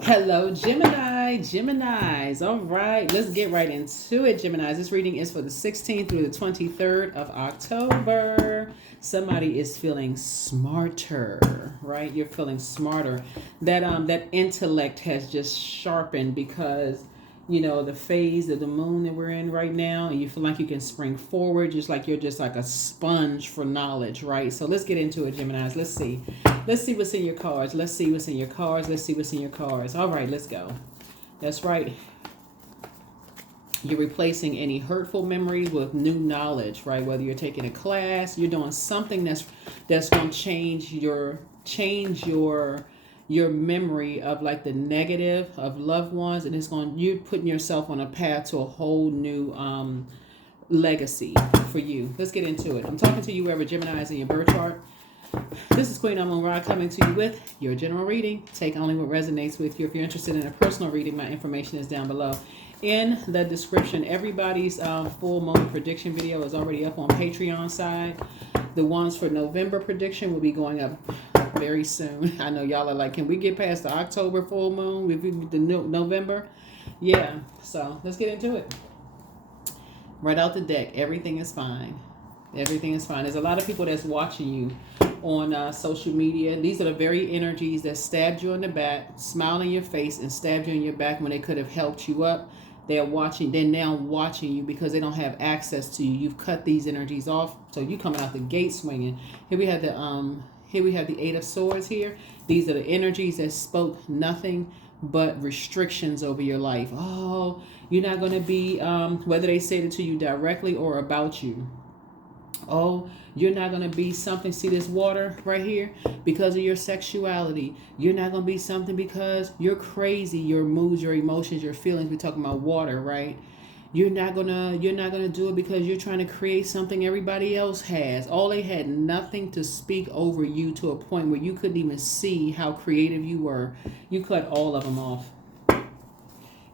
Hello, Geminis. All right, let's get right into it, Geminis. This reading is for the 16th through the 23rd of October. Somebody is feeling smarter, right? You're feeling smarter. That intellect has just sharpened because the phase of the moon that we're in right now, and you feel like you can spring forward, just like you're just like a sponge for knowledge, right? So let's get into it, Geminis. Let's see what's in your cards. Let's see what's in your cards. Let's see what's in your cards. All right, let's go. That's right. You're replacing any hurtful memories with new knowledge, right? Whether you're taking a class, you're doing something that's going to change your memory of like the negative of loved ones, and you're putting yourself on a path to a whole new legacy for you. Let's get into it. I'm talking to you wherever Gemini is in your birth chart. This is Queen Amun Ra coming to you with your general reading. Take only what resonates with you. If you're interested in a personal reading, my information is down below in the description. Everybody's full moon prediction video is already up on Patreon side. The ones for November prediction will be going up very soon. I know y'all are like, can we get past the October full moon with the November? Yeah, so let's get into it. Right out the deck, everything is fine. Everything is fine. There's a lot of people that's watching you on social media. These are the very energies that stabbed you in the back, smiled in your face, and stabbed you in your back when they could have helped you up. They're watching. They're now watching you because they don't have access to you. You've cut these energies off, so you coming out the gate swinging. Here we have the Eight of Swords here. These are the energies that spoke nothing but restrictions over your life. Oh, you're not going to be, whether they said it to you directly or about you. Oh, you're not going to be something. See this water right here? Because of your sexuality. You're not going to be something because you're crazy. Your moods, your emotions, your feelings. We're talking about water, right? You're not gonna do it because you're trying to create something everybody else has. All they had nothing to speak over you to a point where you couldn't even see how creative you were. You cut all of them off.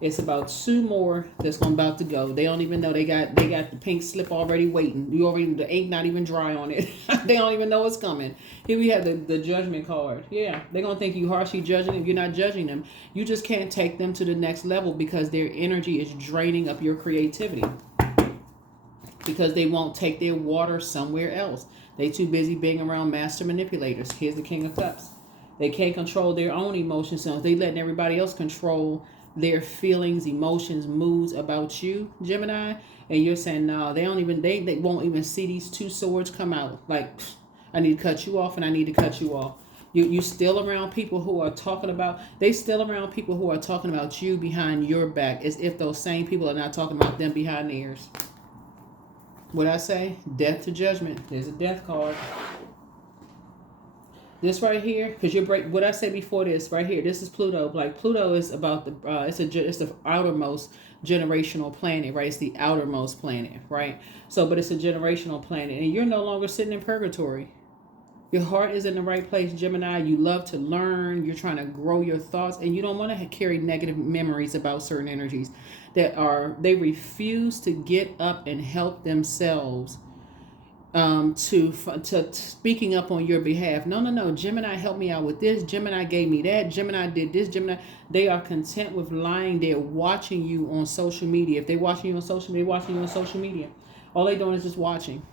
It's about two more that's about to go. They don't even know they got the pink slip already waiting. The ink not even dry on it. They don't even know it's coming. Here we have the judgment card. Yeah, they're gonna think you harshly judging them. You're not judging them. You just can't take them to the next level because their energy is draining up your creativity. Because they won't take their water somewhere else. They too busy being around master manipulators. Here's the King of Cups. They can't control their own emotions, so they letting everybody else control their feelings, emotions, moods about you, Gemini. And you're saying, no, they won't even see these two swords come out. Like, I need to cut you off and I need to cut you off. You still around people who are talking about, you behind your back, as if those same people are not talking about them behind theirs. What I say? Death to judgment. There's a death card. This right here, because what I said before this right here. This is Pluto. Like Pluto is about it's the outermost generational planet, right? It's the outermost planet, right? So, but it's a generational planet, and you're no longer sitting in purgatory. Your heart is in the right place, Gemini. You love to learn. You're trying to grow your thoughts, and you don't want to carry negative memories about certain energies they refuse to get up and help themselves to speaking up on your behalf. No. Gemini helped me out with this. Gemini gave me that. Gemini did this. Gemini. They are content with lying. They're watching you on social media. If they're watching you on social media, watching you on social media. All they're doing is just watching.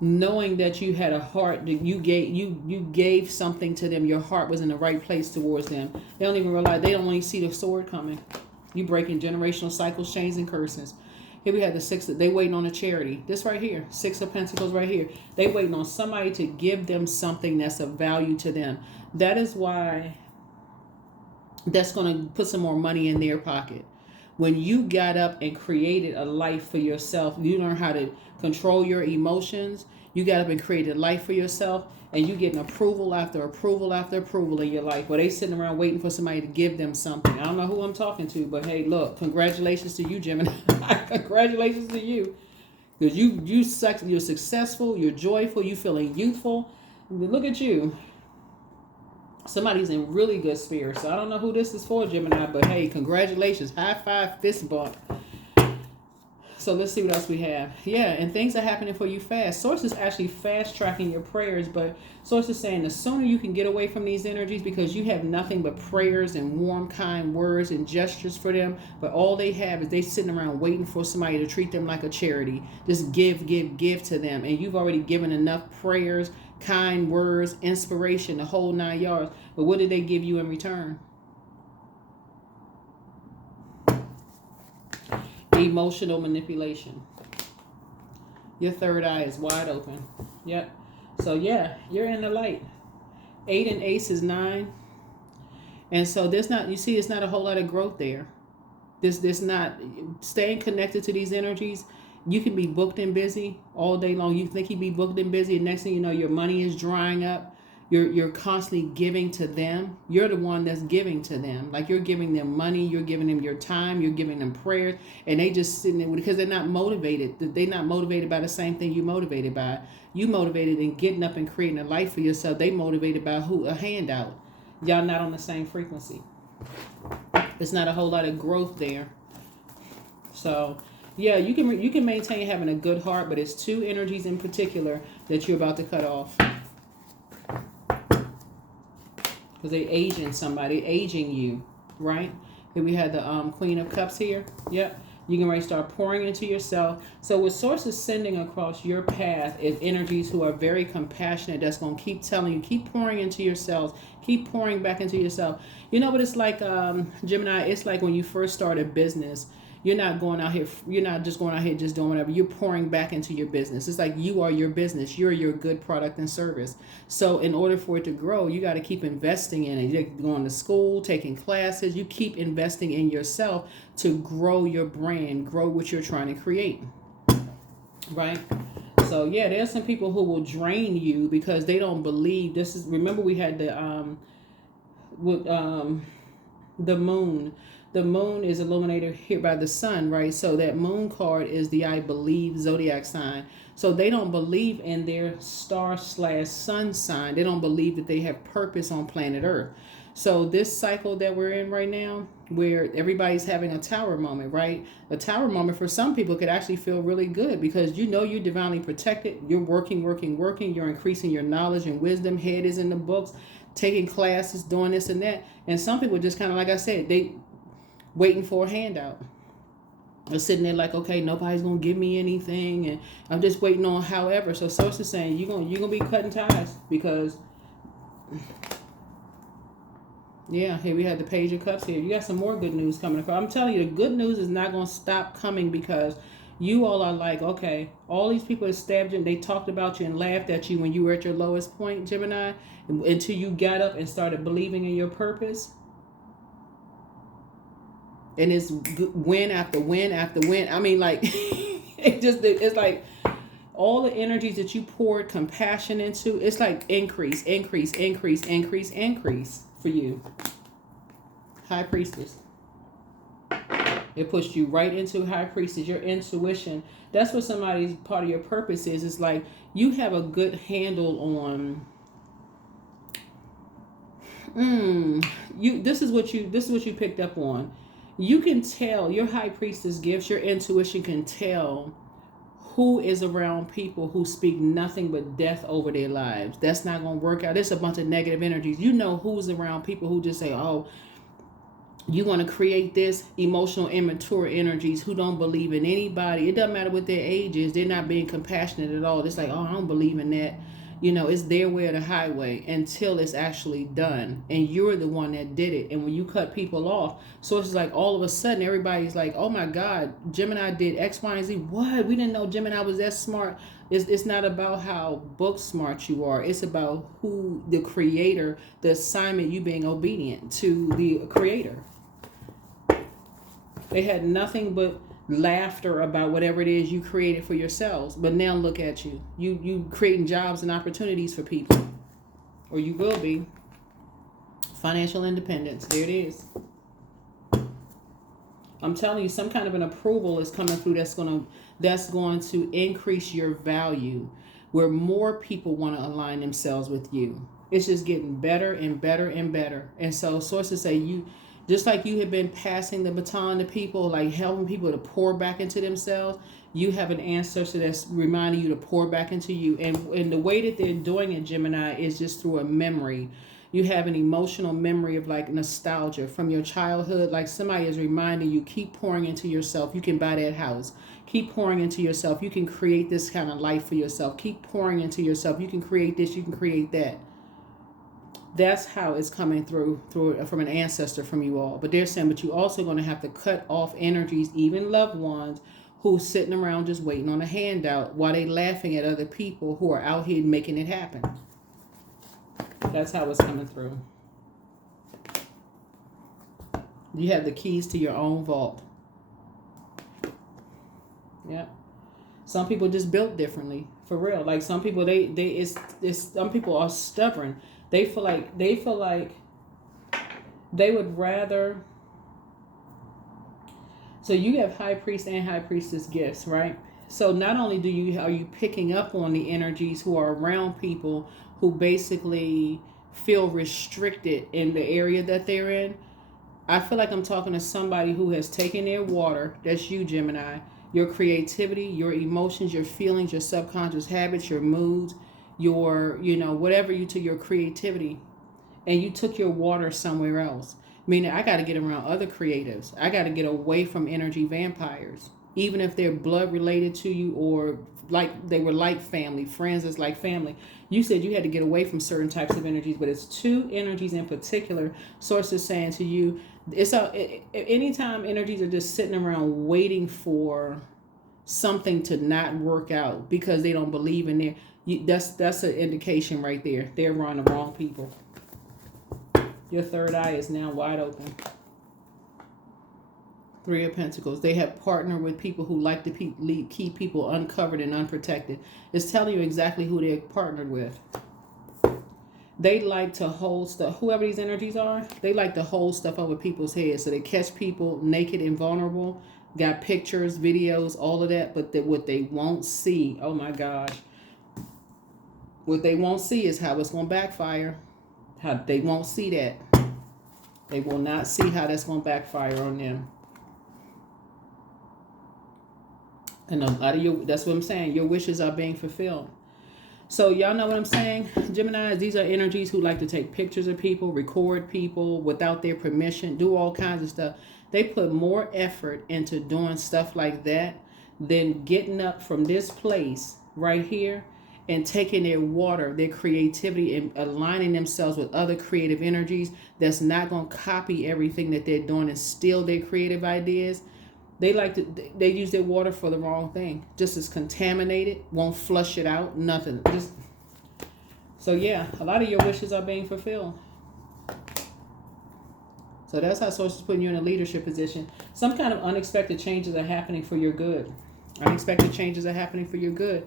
Knowing that you had a heart, that you gave something to them. Your heart was in the right place towards them. They don't even realize. They don't only see the sword coming. You breaking generational cycles, chains, and curses. Here we have the six. They waiting on a charity. This right here, Six of Pentacles right here. They waiting on somebody to give them something that's of value to them. That is why that's going to put some more money in their pocket. When you got up and created a life for yourself, you learn how to control your emotions. You got up and created a life for yourself, and you getting approval after approval after approval in your life. Where they sitting around waiting for somebody to give them something. I don't know who I'm talking to, but hey, look, congratulations to you, Gemini. Congratulations to you, because you're successful, you're joyful, you feeling youthful. Look at you. Somebody's in really good spirits. So I don't know who this is for, Gemini, but hey, congratulations. High five, fist bump. So let's see what else we have. Yeah, and things are happening for you fast. Source is actually fast tracking your prayers, but Source is saying the sooner you can get away from these energies, because you have nothing but prayers and warm, kind words and gestures for them, but all they have is they sitting around waiting for somebody to treat them like a charity. Just give, give, give to them. And you've already given enough prayers, kind words, inspiration, the whole 9 yards. But what did they give you in return? Emotional manipulation. Your third eye is wide open. Yep. So yeah, you're in the light. 8 and ace is 9. And so there's not, you see, it's not a whole lot of growth there. There's not staying connected to these energies. You can be booked and busy all day long. You think you'd be booked and busy, and next thing you know, your money is drying up. You're constantly giving to them. You're the one that's giving to them. Like, you're giving them money, you're giving them your time, you're giving them prayers, and they just sitting there because they're not motivated. They're not motivated by the same thing you motivated by. You motivated in getting up and creating a life for yourself. They motivated by a handout. Y'all not on the same frequency. There's not a whole lot of growth there. So yeah, you can maintain having a good heart, but it's 2 energies in particular that you're about to cut off. Because they're aging somebody, aging you, right? Here we had the Queen of Cups here. Yep. You can already start pouring into yourself. So what Source is sending across your path is energies who are very compassionate, that's going to keep telling you, keep pouring into yourselves, keep pouring back into yourself. You know what it's like, Gemini? It's like when you first start a business. You're not going out here, you're not just going out here just doing whatever. You're pouring back into your business. It's like you are your business. You're your good product and service. So in order for it to grow, you got to keep investing in it. You're going to school, taking classes. You keep investing in yourself to grow your brand, grow what you're trying to create. Right? So yeah, there's some people who will drain you because they don't believe this is, remember we had the moon. The moon is illuminated here by the sun, right? So that moon card is the I believe zodiac sign. So they don't believe in their star/sun sign. They don't believe that they have purpose on planet Earth. So this cycle that we're in right now, where everybody's having a tower moment, right? A tower moment for some people could actually feel really good because you know you're divinely protected. You're working. You're increasing your knowledge and wisdom. Head is in the books, taking classes, doing this and that. And some people just kind of, like I said, they waiting for a handout. They're sitting there like, okay, nobody's gonna give me anything, and I'm just waiting on however. So Source is saying you're gonna be cutting ties because, yeah, here we had the Page of Cups here. You got some more good news coming across. I'm telling you, the good news is not gonna stop coming because you all are like, okay, all these people that stabbed you and they talked about you and laughed at you when you were at your lowest point, Gemini, until you got up and started believing in your purpose. And it's win after win after win. I mean, like, it's like all the energies that you poured compassion into, it's like increase for you. High Priestess. It pushed you right into High Priestess, your intuition. That's what somebody's part of your purpose is. It's like you have a good handle on this is what you picked up on. You can tell, your High Priestess gifts, your intuition can tell who is around people who speak nothing but death over their lives. That's not going to work out. There's a bunch of negative energies. You know who's around people who just say, oh, you want to create this, emotional, immature energies who don't believe in anybody. It doesn't matter what their age is. They're not being compassionate at all. It's like, oh, I don't believe in that. You know, it's their way or the highway until it's actually done. And you're the one that did it. And when you cut people off, so it's like all of a sudden everybody's like, oh my God, Gemini did X, Y, and Z. What? We didn't know Gemini was that smart. It's not about how book smart you are. It's about who the creator, the assignment, you being obedient to the creator. They had nothing but laughter about whatever it is you created for yourselves. But now look at you. You creating jobs and opportunities for people. Or you will be. Financial independence. There it is. I'm telling you, some kind of an approval is coming through that's going to increase your value, where more people want to align themselves with you. It's just getting better and better and better. And so sources say Just like you have been passing the baton to people, like helping people to pour back into themselves, you have an ancestor that's reminding you to pour back into you. And the way that they're doing it, Gemini, is just through a memory. You have an emotional memory of like nostalgia from your childhood. Like somebody is reminding you, keep pouring into yourself. You can buy that house. Keep pouring into yourself. You can create this kind of life for yourself. Keep pouring into yourself. You can create this. You can create that. That's how it's coming through from an ancestor from you all. But they're saying, but you also going to have to cut off energies, even loved ones who's sitting around just waiting on a handout while they laughing at other people who are out here making it happen. That's how it's coming through. You have the keys to your own vault. Yeah. Some people just built differently, for real. Like some people, some people are stubborn. They feel like they would rather. So you have high priest and high priestess gifts, right? So not only are you picking up on the energies who are around people who basically feel restricted in the area that they're in. I feel like I'm talking to somebody who has taken their water. That's you, Gemini. Your creativity, your emotions, your feelings, your subconscious habits, your moods, your, whatever you took, your creativity, and you took your water somewhere else. Meaning I got to get around other creatives. I got to get away from energy vampires, even if they're blood related to you or like they were like family, friends is like family. You said you had to get away from certain types of energies, but it's two energies in particular. Source is saying to you, anytime energies are just sitting around waiting for something to not work out because they don't believe in that's an indication right there. They're around the wrong people. Your third eye is now wide open. Three of Pentacles. They have partnered with people who like to keep people uncovered and unprotected. It's telling you exactly who they're partnered with. They like to hold stuff. Whoever these energies are, they like to hold stuff over people's heads. So they catch people naked and vulnerable. Got pictures, videos, all of that. But what they won't see, oh my gosh. What they won't see is how it's going to backfire. How they won't see that. They will not see how that's going to backfire on them. And a lot of that's what I'm saying. Your wishes are being fulfilled. So y'all know what I'm saying? Geminis, these are energies who like to take pictures of people, record people without their permission, do all kinds of stuff. They put more effort into doing stuff like that than getting up from this place right here and taking their water, their creativity, and aligning themselves with other creative energies that's not going to copy everything that they're doing and steal their creative ideas. They use their water for the wrong thing. Just as contaminated, won't flush it out, nothing. So yeah, a lot of your wishes are being fulfilled. So that's how Source is putting you in a leadership position. Some kind of unexpected changes are happening for your good. Unexpected changes are happening for your good.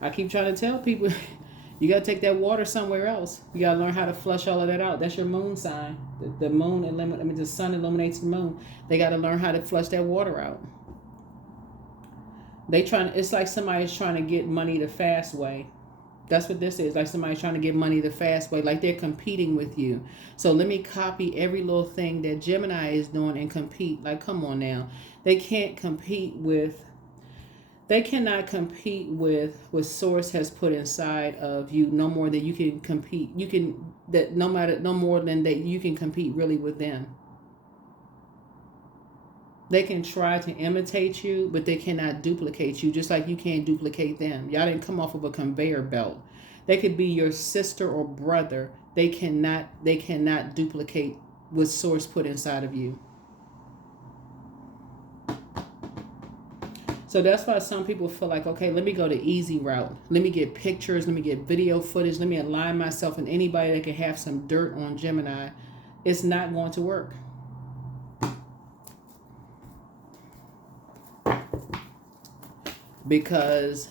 I keep trying to tell people, you got to take that water somewhere else. You got to learn how to flush all of that out. That's your moon sign. The moon, the sun illuminates the moon. They got to learn how to flush that water out. It's like somebody's trying to get money the fast way. That's what this is. Like somebody's trying to get money the fast way. Like they're competing with you. So let me copy every little thing that Gemini is doing and compete. Like, come on now. They cannot compete with what Source has put inside of you no more than you can compete. No more than that you can compete really with them. They can try to imitate you, but they cannot duplicate you, just like you can't duplicate them. Y'all didn't come off of a conveyor belt. They could be your sister or brother. They cannot duplicate what Source put inside of you. So that's why some people feel like, okay, let me go the easy route. Let me get pictures. Let me get video footage. Let me align myself with anybody that can have some dirt on Gemini. It's not going to work. Because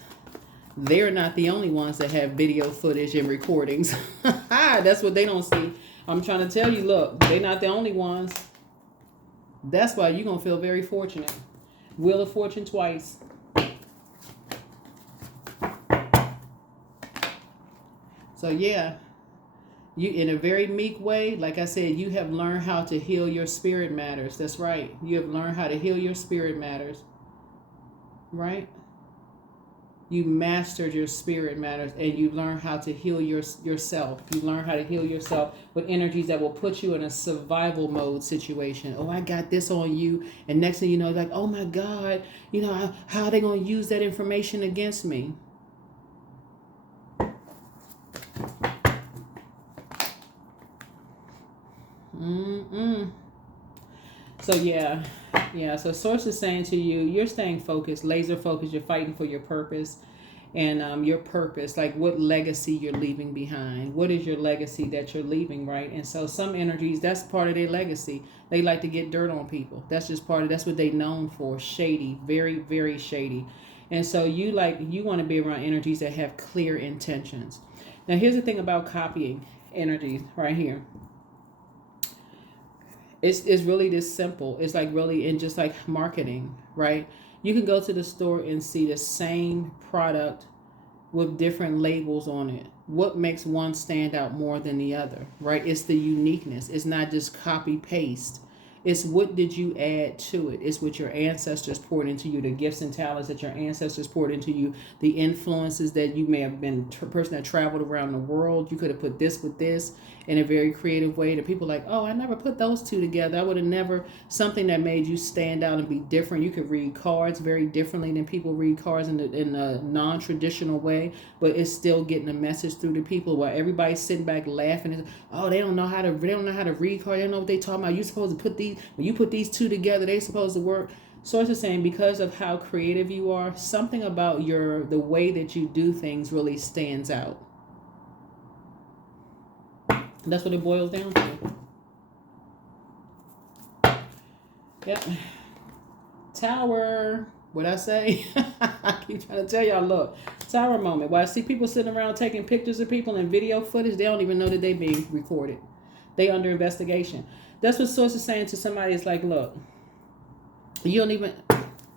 they're not the only ones that have video footage and recordings. That's what they don't see. I'm trying to tell you, look, they're not the only ones. That's why you're going to feel very fortunate. Wheel of Fortune twice. So yeah, You, in a very meek way, like I said, you have learned how to heal your spirit matters. That's right. You have learned how to heal your spirit matters. Right? You mastered your spirit matters, and you learn how to heal yourself. You learn how to heal yourself with energies that will put you in a survival mode situation. Oh, I got this on you. And next thing you know, like, oh my God, you know, how are they going to use that information against me? So so source is saying to you, you're staying focused, laser focused. You're fighting for your purpose, and your purpose, like what legacy you're leaving behind. What is your legacy that you're leaving, right? And so some energies, that's part of their legacy. They like to get dirt on people. That's just part of, that's what they're known for. Shady, very, very shady. And so you want to be around energies that have clear intentions. Now here's the thing about copying energies right here. It's really this simple. It's like really in just like marketing, right? You can go to the store and see the same product with different labels on it. What makes one stand out more than the other, right? It's the uniqueness. It's not just copy paste. It's what did you add to it. It's what your ancestors poured into you, the gifts and talents that your ancestors poured into you, the influences that you may have been a person that traveled around the world. You could have put this with this in a very creative way. That people like, oh, I never put those two together. I would have never, something that made you stand out and be different. You could read cards very differently than people read cards in a non-traditional way, but it's still getting a message through to people while everybody's sitting back laughing. And, oh, they don't know how to read cards. They don't know what they talking about. You supposed to put these, when you put these two together, they supposed to work. Source is saying because of how creative you are, something about the way that you do things really stands out. That's what it boils down to. Yep. Tower. What I say? I keep trying to tell y'all, look. Tower moment. While I see people sitting around taking pictures of people and video footage, they don't even know that they being recorded. They under investigation. That's what Source is saying to somebody. It's like, look, you don't even,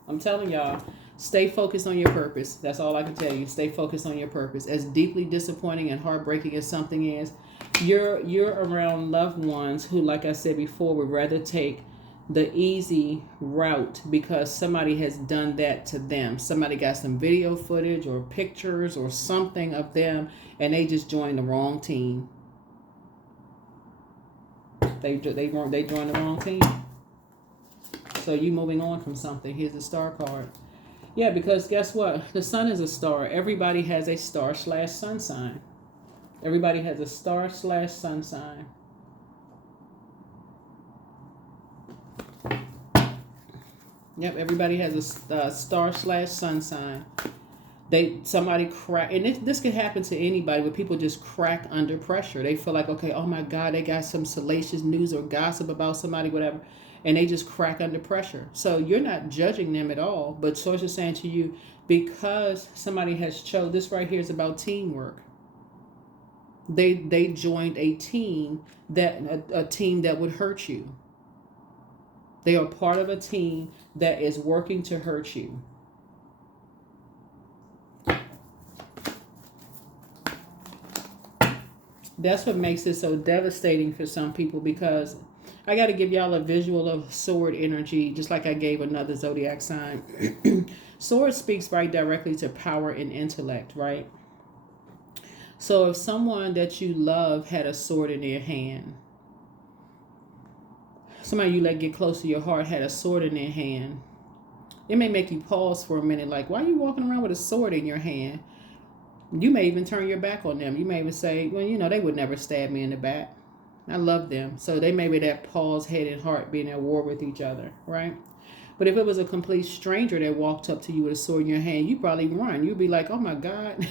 I'm telling y'all, stay focused on your purpose. That's all I can tell you. Stay focused on your purpose. As deeply disappointing and heartbreaking as something is, you're around loved ones who, like I said before, would rather take the easy route because somebody has done that to them. Somebody got some video footage or pictures or something of them, and they just joined the wrong team. They joined the wrong team. So you moving on from something. Here's the star card. Yeah, because guess what? The sun is a star. Everybody has a star/sun sign. Everybody has a star/sun sign. Yep, everybody has a star/sun sign. Somebody crack, and this could happen to anybody, where people just crack under pressure. They feel like, okay, oh my God, they got some salacious news or gossip about somebody, whatever, and they just crack under pressure. So you're not judging them at all, but Source is saying to you, because somebody has chose, this right here is about teamwork. They joined a team that would hurt you. They are part of a team that is working to hurt you. That's what makes it so devastating for some people, because I got to give y'all a visual of sword energy, just like I gave another zodiac sign. Sword speaks right directly to power and intellect, right? So if someone that you love had a sword in their hand, somebody you let get close to your heart had a sword in their hand, it may make you pause for a minute, like, why are you walking around with a sword in your hand? You may even turn your back on them. You may even say, well, they would never stab me in the back. I love them. So they may be that pause, head and heart being at war with each other, right? But if it was a complete stranger that walked up to you with a sword in your hand, you'd probably run. You'd be like, oh my God,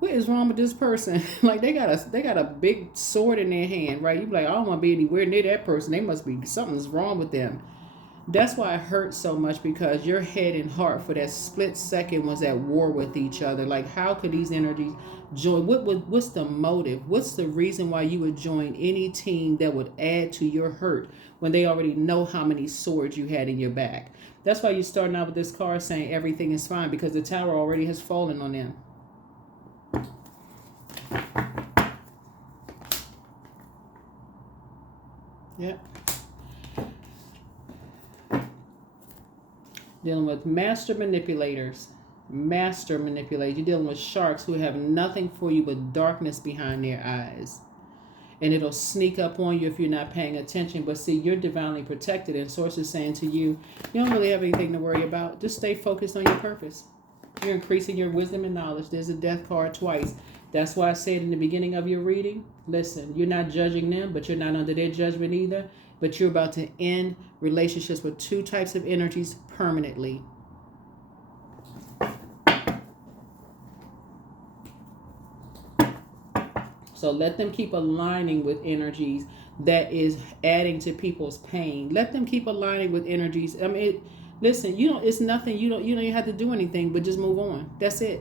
what is wrong with this person? Like they got a big sword in their hand, right? You'd be like, I don't want to be anywhere near that person. They must be, something's wrong with them. That's why it hurts so much, because your head and heart for that split second was at war with each other. Like, how could these energies join? What's the motive? What's the reason why you would join any team that would add to your hurt when they already know how many swords you had in your back? That's why you're starting out with this card saying everything is fine, because the tower already has fallen on them. Yep. Dealing with master manipulators. Master manipulators. You're dealing with sharks who have nothing for you but darkness behind their eyes. And it'll sneak up on you if you're not paying attention. But see, you're divinely protected, and Source is saying to you, you don't really have anything to worry about. Just stay focused on your purpose. You're increasing your wisdom and knowledge. There's a death card twice. That's why I said in the beginning of your reading, listen, you're not judging them, but you're not under their judgment either. But you're about to end relationships with two types of energies permanently. So let them keep aligning with energies that is adding to people's pain. Let them keep aligning with energies. I mean, listen, it's nothing. You don't have to do anything, but just move on. That's it.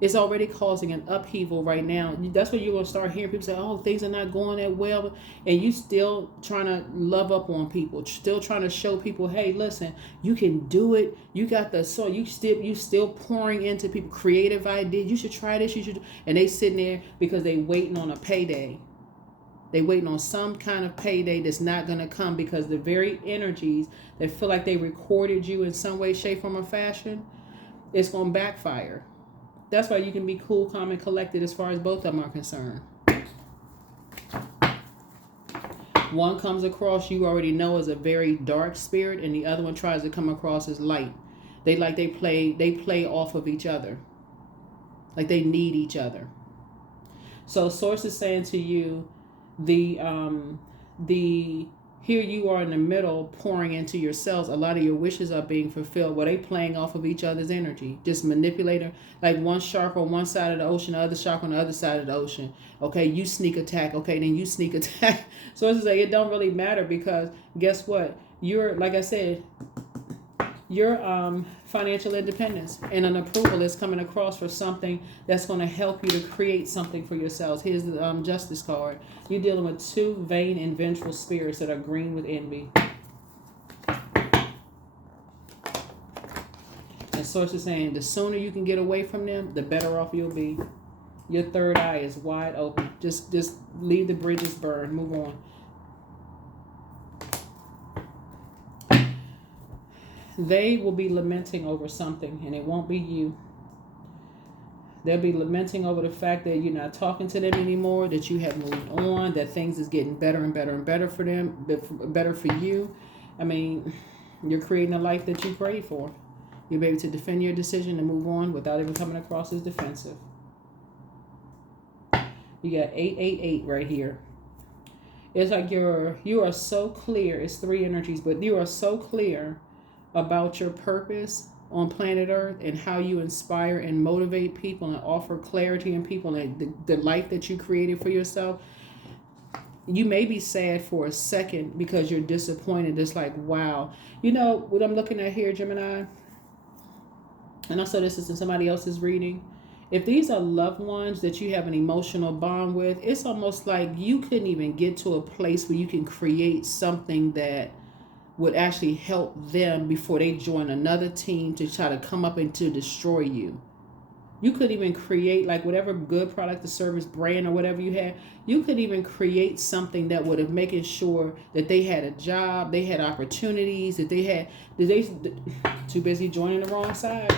It's already causing an upheaval right now. That's what you're going to start hearing people say, oh, things are not going that well. And you still trying to love up on people, still trying to show people, hey, listen, you can do it. You got the soul. You still pouring into people creative ideas. You should try this. You should. And they sitting there because they waiting on a payday. They waiting on some kind of payday that's not going to come, because the very energies that feel like they recorded you in some way, shape, form, or fashion, it's going to backfire. That's why you can be cool, calm, and collected as far as both of them are concerned. One comes across you already know as a very dark spirit, and the other one tries to come across as light. They play off of each other. Like they need each other. So Source is saying to you, here you are in the middle pouring into yourselves. A lot of your wishes are being fulfilled. Well, they playing off of each other's energy. Just manipulator. Like one shark on one side of the ocean, the other shark on the other side of the ocean. Okay, you sneak attack. Okay, then you sneak attack. So it's like, it don't really matter, because guess what? You're, like I said, your financial independence and an approval is coming across for something that's going to help you to create something for yourselves. Here's the Justice card. You're dealing with two vain and vengeful spirits that are green with envy. And Source is saying the sooner you can get away from them, the better off you'll be. Your third eye is wide open. Just leave the bridges burn. Move on. They will be lamenting over something, and it won't be you. They'll be lamenting over the fact that you're not talking to them anymore, that you have moved on, that things is getting better and better and better for them, better for you. I mean, you're creating a life that you prayed for. You'll be able to defend your decision and move on without even coming across as defensive. You got 888 right here. It's like you are so clear. It's three energies, but you are so clear about your purpose on planet Earth and how you inspire and motivate people and offer clarity in people and the life that you created for yourself. You may be sad for a second because you're disappointed. It's like, wow. You know what I'm looking at here, Gemini? And also this is in somebody else's reading. If these are loved ones that you have an emotional bond with, it's almost like you couldn't even get to a place where you can create something that would actually help them before they join another team to try to come up and to destroy you. You could even create, like, whatever good product or service brand or whatever you had, you could even create something that would have making sure that they had a job, they had opportunities, that they too busy joining the wrong side.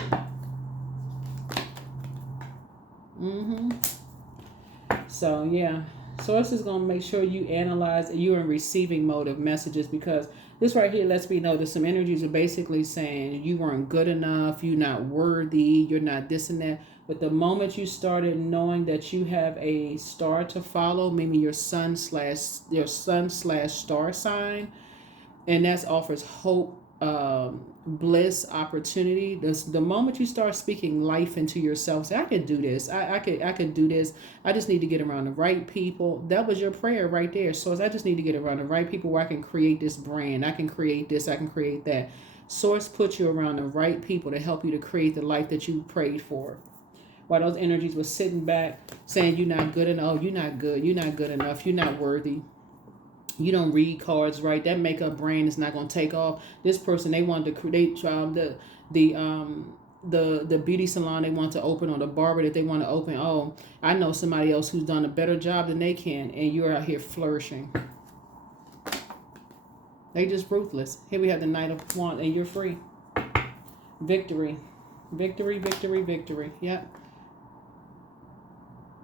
So yeah, Source is going to make sure you analyze, you're in receiving mode of messages, because this right here lets me know that some energies are basically saying you weren't good enough, you're not worthy, you're not this and that. But the moment you started knowing that you have a star to follow, maybe your sun slash star sign, and that offers hope, bliss, opportunity. The moment you start speaking life into yourself, say, I could do this. I could do this. I just need to get around the right people. That was your prayer right there. So I just need to get around the right people where I can create this brand. I can create this. I can create that. Source puts you around the right people to help you to create the life that you prayed for. While those energies were sitting back saying you're not good enough, you're not good, you're not good enough, you're not worthy. You don't read cards right. That makeup brand is not going to take off. This person, they wanted to create the beauty salon they want to open, or the barber that they want to open. Oh, I know somebody else who's done a better job than they can, and you're out here flourishing. They just ruthless. Here we have the Knight of Wands, and you're free. Victory. Victory, victory, victory. Yep.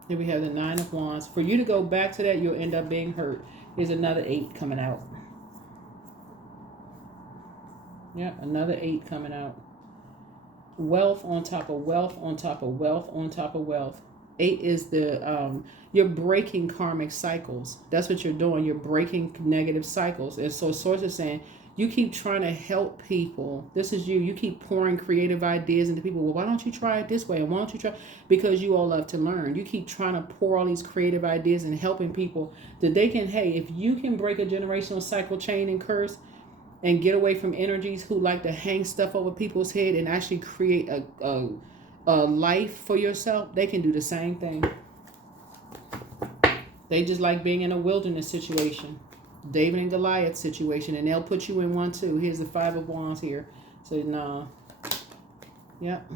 Here we have the Nine of Wands. For you to go back to that, you'll end up being hurt. Here's another 8 coming out. Yeah, another 8 coming out. Wealth on top of wealth on top of wealth on top of wealth. 8 is the, you're breaking karmic cycles. That's what you're doing. You're breaking negative cycles. And so Source is saying, you keep trying to help people. This is you. You keep pouring creative ideas into people. Well, why don't you try it this way? And why don't you try? Because you all love to learn. You keep trying to pour all these creative ideas and helping people that they can, hey, if you can break a generational cycle, chain, and curse, and get away from energies who like to hang stuff over people's head and actually create a life for yourself, they can do the same thing. They just like being in a wilderness situation, David and Goliath situation, and they'll put you in one too. Here's the 5 of Wands here. So no, yep,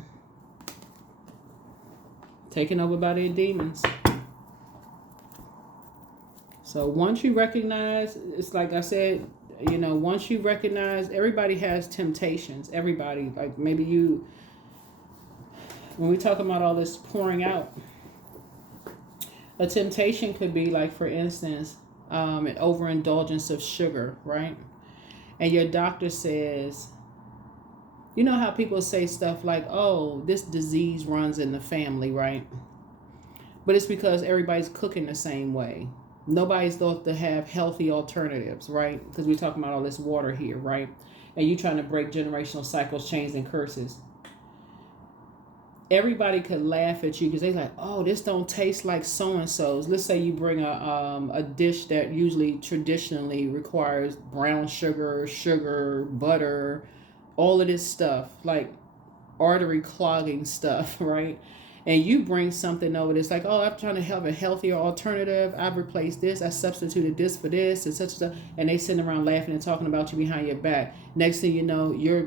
taken over by their demons. So once you recognize, it's like I said, you know, once you recognize, everybody has temptations. Everybody, like maybe you, when we talk about all this pouring out, a temptation could be like, for instance, an overindulgence of sugar, right? And your doctor says, you know how people say stuff like, oh, this disease runs in the family, right? But it's because everybody's cooking the same way. Nobody's thought to have healthy alternatives, right? Because we're talking about all this water here, right? And you trying to break generational cycles, chains, and curses. Everybody could laugh at you because they're like, oh, this don't taste like so-and-so's. Let's say you bring a dish that usually traditionally requires brown sugar, butter, all of this stuff, like artery clogging stuff, right? And you bring something over that's like, oh, I'm trying to have a healthier alternative. I've replaced this. I substituted this for this and such and such. And they sitting around laughing and talking about you behind your back. Next thing you know, your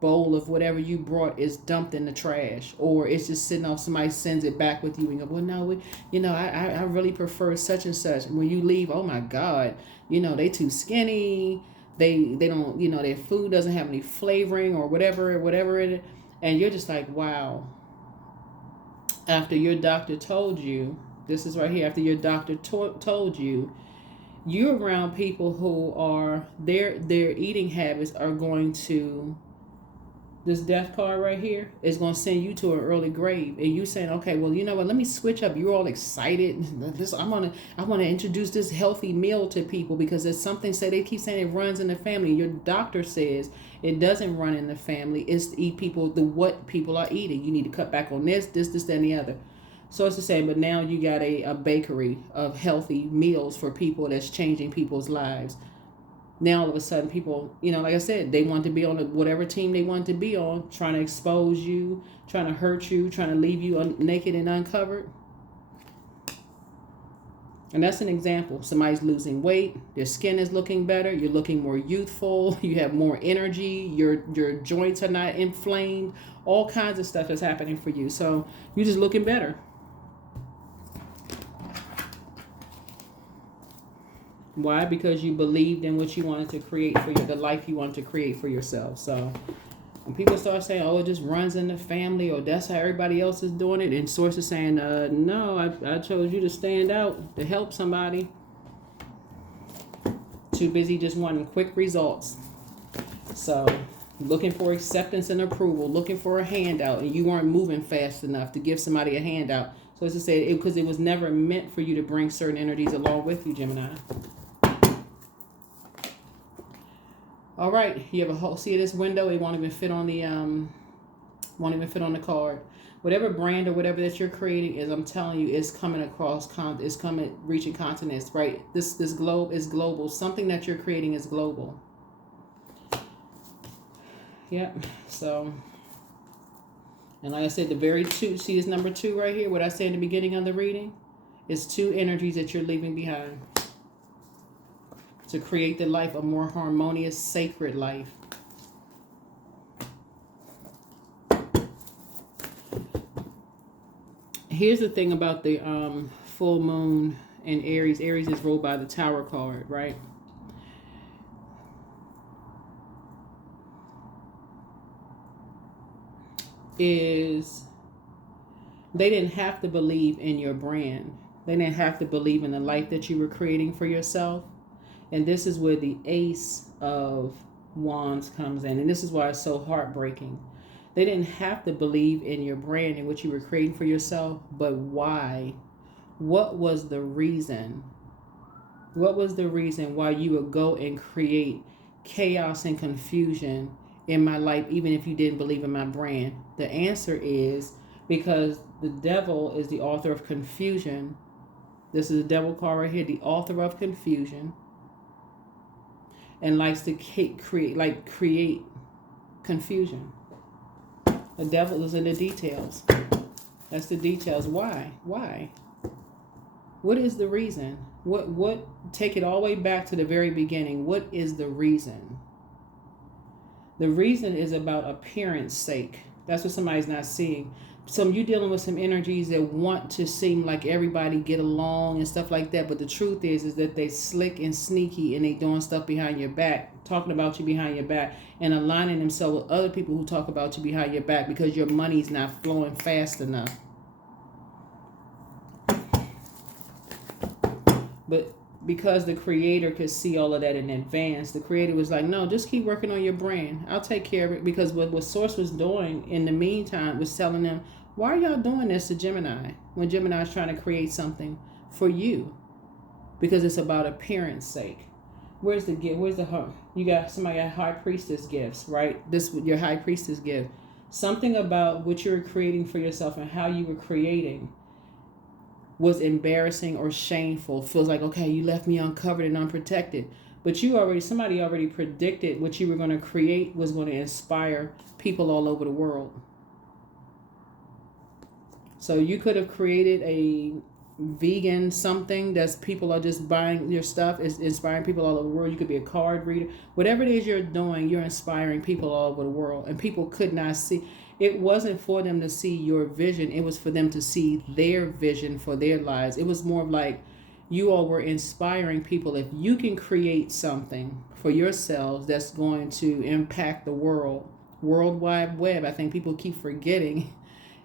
bowl of whatever you brought is dumped in the trash, or it's just sitting off. Somebody sends it back with you, and you go, well, no, I really prefer such and such. And when you leave, oh my God, they too skinny. They don't, their food doesn't have any flavoring or whatever in it. And you're just like, wow. After your doctor told you, this is right here, after your doctor told you, you're around people who are, their eating habits are going to, this death card right here is going to send you to an early grave. And you saying, okay, well, you know what, let me switch up. You're all excited. I want to introduce this healthy meal to people because there's something, they keep saying it runs in the family. Your doctor says it doesn't run in the family. It's to eat what people are eating. You need to cut back on this, that, and the other. So it's the same, but now you got a bakery of healthy meals for people that's changing people's lives. Now all of a sudden people, like I said, they want to be on whatever team they want to be on, trying to expose you, trying to hurt you, trying to leave you naked and uncovered. And that's an example. Somebody's losing weight, their skin is looking better, you're looking more youthful, you have more energy, your joints are not inflamed, all kinds of stuff is happening for you. So you're just looking better. Why? Because you believed in what you wanted to create for the life you wanted to create for yourself. So when people start saying, oh, it just runs in the family, or that's how everybody else is doing it, and Source is saying, no, I chose you to stand out, to help somebody. Too busy just wanting quick results. So looking for acceptance and approval, looking for a handout, and you weren't moving fast enough to give somebody a handout. So as I said, because it was never meant for you to bring certain energies along with you, Gemini. All right, you have a whole, see this window, it won't even fit on the card. Whatever brand or whatever that you're creating is, I'm telling you, is coming across, reaching continents, right? This globe is global. Something that you're creating is global. Yep, so, and like I said, the very two, see this number 2 right here, what I said in the beginning of the reading, is 2 energies that you're leaving behind to create the life, a more harmonious, sacred life. Here's the thing about the full moon in Aries. Aries is ruled by the Tower card, right? is they didn't have to believe in your brand. They didn't have to believe in the life that you were creating for yourself. And this is where the Ace of Wands comes in. And this is why it's so heartbreaking. They didn't have to believe in your brand and what you were creating for yourself. But why? What was the reason? What was the reason why you would go and create chaos and confusion in my life, even if you didn't believe in my brand? The answer is because the devil is the author of confusion. This is the devil card right here, the author of confusion, and likes to create confusion. The devil is in the details. That's the details. Why? What is the reason? What take it all the way back to the very beginning. What is the reason? The reason is about appearance sake. That's what somebody's not seeing. So you're dealing with some energies that want to seem like everybody get along and stuff like that. But the truth is that they slick and sneaky and they doing stuff behind your back, talking about you behind your back and aligning themselves with other people who talk about you behind your back because your money's not flowing fast enough. But because the creator could see all of that in advance, the creator was like, no, just keep working on your brand. I'll take care of it. Because what Source was doing in the meantime was telling them, why are y'all doing this to Gemini when Gemini is trying to create something for you? Because it's about appearance sake. Where's the gift? Where's the heart? You got somebody got high priestess gifts, right? This your high priestess gift. Something about what you were creating for yourself and how you were creating was embarrassing or shameful. Feels like, okay, you left me uncovered and unprotected. But somebody already predicted what you were going to create was going to inspire people all over the world. So you could have created a vegan something that's people are just buying your stuff, is inspiring people all over the world. You could be a card reader. Whatever it is you're doing, you're inspiring people all over the world. And people could not see. It wasn't for them to see your vision. It was for them to see their vision for their lives. It was more of like you all were inspiring people. If you can create something for yourselves that's going to impact the world, World Wide Web, I think people keep forgetting.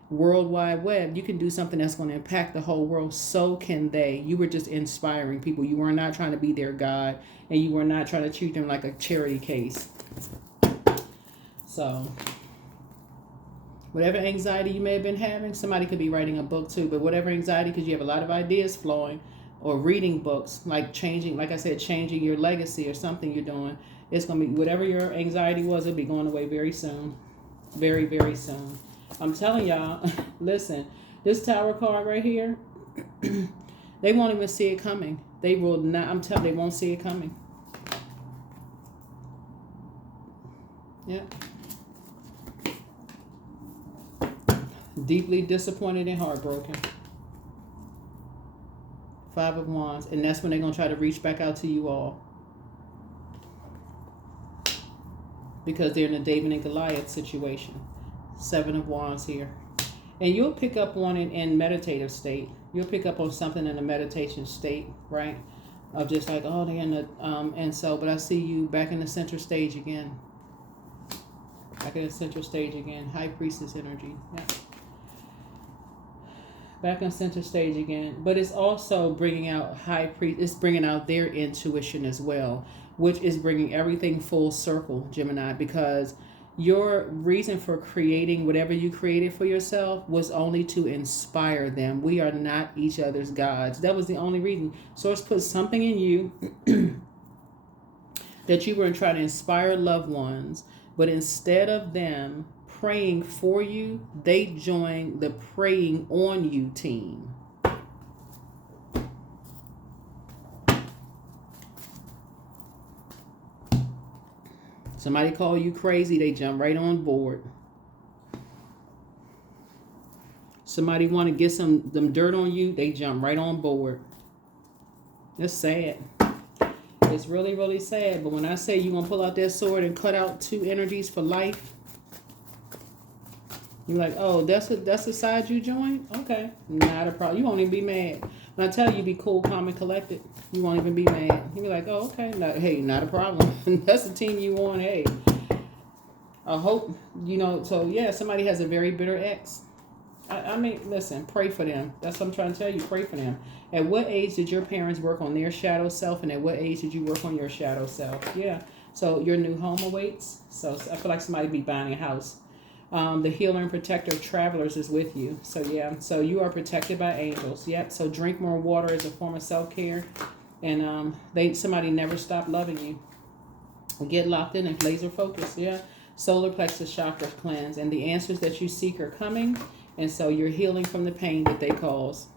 World Wide Web, you can do something that's going to impact the whole world. So can they. You were just inspiring people. You were not trying to be their God, and you were not trying to treat them like a charity case. So whatever anxiety you may have been having, somebody could be writing a book too, but whatever anxiety, because you have a lot of ideas flowing, or reading books, like changing, like I said, changing your legacy or something you're doing, it's going to be, whatever your anxiety was, it'll be going away very soon. Very, very soon. I'm telling y'all, listen, this Tower card right here, they won't even see it coming. They will not, I'm telling you, they won't see it coming. Yeah. Deeply disappointed and heartbroken. 5 of Wands. And that's when they're going to try to reach back out to you all. Because they're in a David and Goliath situation. 7 of Wands here. And you'll pick up on it in meditative state. You'll pick up on something in a meditation state, right? Of just like, oh, they're in the, but I see you back in the center stage again. Back in the center stage again. High Priestess energy. Yeah. Back on center stage again. But it's also bringing out it's bringing out their intuition as well, which is bringing everything full circle, Gemini, because your reason for creating whatever you created for yourself was only to inspire them. We are not each other's gods. That was the only reason. Source put something in you that you were trying to inspire loved ones, but instead of them praying for you, they joined the praying on you team. Somebody call you crazy, they jump right on board. Somebody want to get them dirt on you, they jump right on board. It's sad. It's really, really sad. But when I say you're going to pull out that sword and cut out 2 energies for life, you're like, oh, that's the side you joined? Okay, not a problem. You won't even be mad. When I tell you be cool, calm, and collected, you won't even be mad. You'll be like, oh, okay. Hey, not a problem. That's the team you want, hey. I hope, so yeah, somebody has a very bitter ex. I mean, listen, pray for them. That's what I'm trying to tell you. Pray for them. At what age did your parents work on their shadow self, and at what age did you work on your shadow self? Yeah. So your new home awaits. So I feel like somebody be buying a house. The healer and protector of travelers is with you. So yeah. So you are protected by angels. Yep. So drink more water as a form of self-care, and somebody never stop loving you. Get locked in and laser focus. Yeah. Solar plexus chakra cleanse, and the answers that you seek are coming. And so you're healing from the pain that they cause.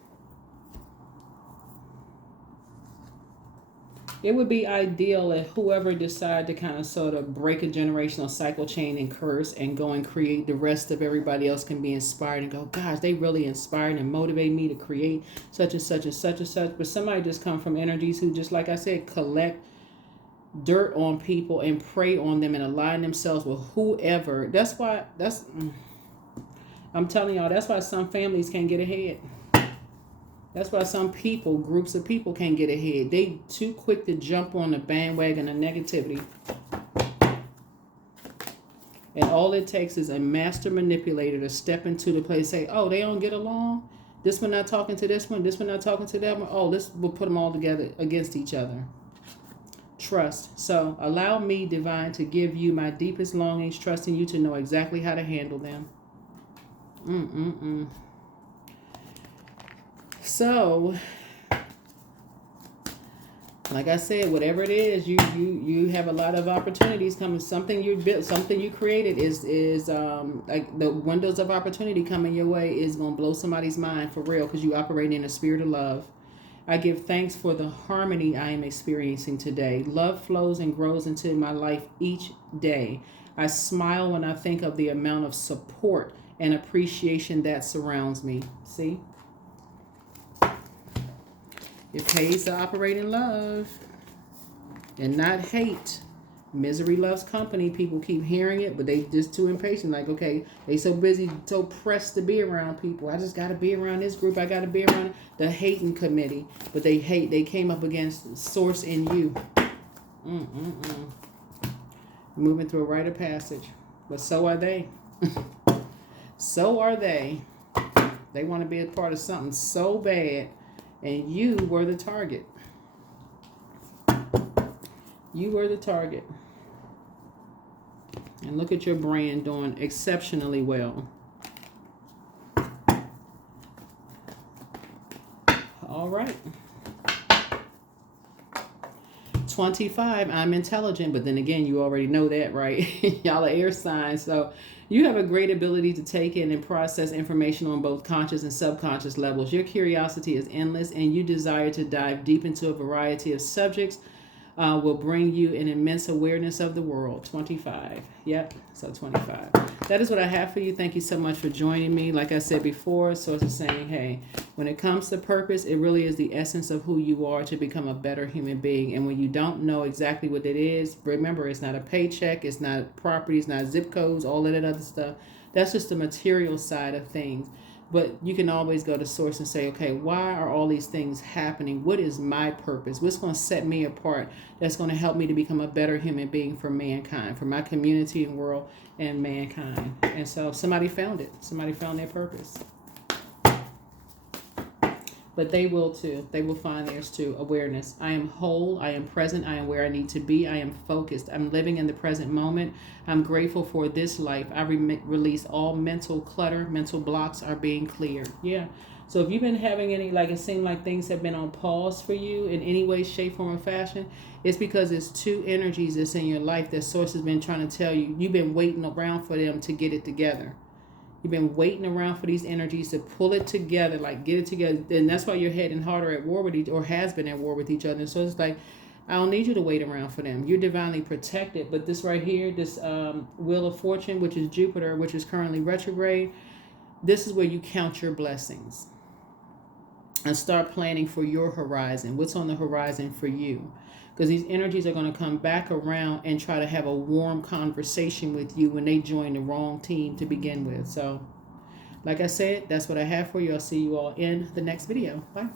It would be ideal if whoever decided to kind of sort of break a generational cycle chain and curse and go and create, the rest of everybody else can be inspired and go, gosh, they really inspired and motivate me to create such and such and such and such. But somebody just come from energies who just, like I said, collect dirt on people and prey on them and align themselves with whoever. I'm telling y'all, that's why some families can't get ahead. That's why some people, groups of people can't get ahead. They too quick to jump on the bandwagon of negativity. And all it takes is a master manipulator to step into the place, say, oh, they don't get along. This one not talking to this one. This one not talking to that one. Oh, we'll put them all together against each other. Trust. So allow me, divine, to give you my deepest longings, trusting you to know exactly how to handle them. So, like I said, whatever it is, you have a lot of opportunities coming. Something you built, something you created is like the windows of opportunity coming your way is gonna blow somebody's mind for real, because you operate in a spirit of love. I give thanks for the harmony I am experiencing today. Love flows and grows into my life each day. I smile when I think of the amount of support and appreciation that surrounds me. See? It pays to operate in love and not hate. Misery loves company. People keep hearing it, but they just too impatient. Like, okay, they so busy, so pressed to be around people. I just got to be around this group. I got to be around the hating committee. But they hate. They came up against source in you. Moving through a rite of passage. But so are they. So are they. They want to be a part of something so bad. And you were the target. You were the target. And look at your brand doing exceptionally well. All right. 25, I'm intelligent, but then again, you already know that, right? Y'all are air signs, so you have a great ability to take in and process information on both conscious and subconscious levels. Your curiosity is endless, and you desire to dive deep into a variety of subjects will bring you an immense awareness of the world. 25. Yep, so 25. That is what I have for you. Thank you so much for joining me. Like I said before, Source is saying, hey, when it comes to purpose, it really is the essence of who you are to become a better human being. And when you don't know exactly what it is, remember, it's not a paycheck, it's not property, it's not zip codes, all of that other stuff. That's just the material side of things. But you can always go to source and say, okay, why are all these things happening? What is my purpose? What's going to set me apart? That's going to help me to become a better human being for mankind, for my community and world and mankind. And so somebody found it. Somebody found their purpose. But they will too. They will find theirs too. Awareness. I am whole. I am present. I am where I need to be. I am focused. I'm living in the present moment. I'm grateful for this life. I release all mental clutter. Mental blocks are being cleared. Yeah. So if you've been having any, like it seemed like things have been on pause for you in any way, shape, form, or fashion, it's because it's two energies that's in your life that Source has been trying to tell you. You've been waiting around for them to get it together. You've been waiting around for these energies to pull it together, like get it together. And that's why you're heading harder at war with each, or has been at war with each other. So it's like, I don't need you to wait around for them. You're divinely protected. But this right here, this Wheel of Fortune, which is Jupiter, which is currently retrograde, this is where you count your blessings and start planning for your horizon. What's on the horizon for you? Because these energies are going to come back around and try to have a warm conversation with you when they join the wrong team to begin with. So, like I said, that's what I have for you. I'll see you all in the next video. Bye.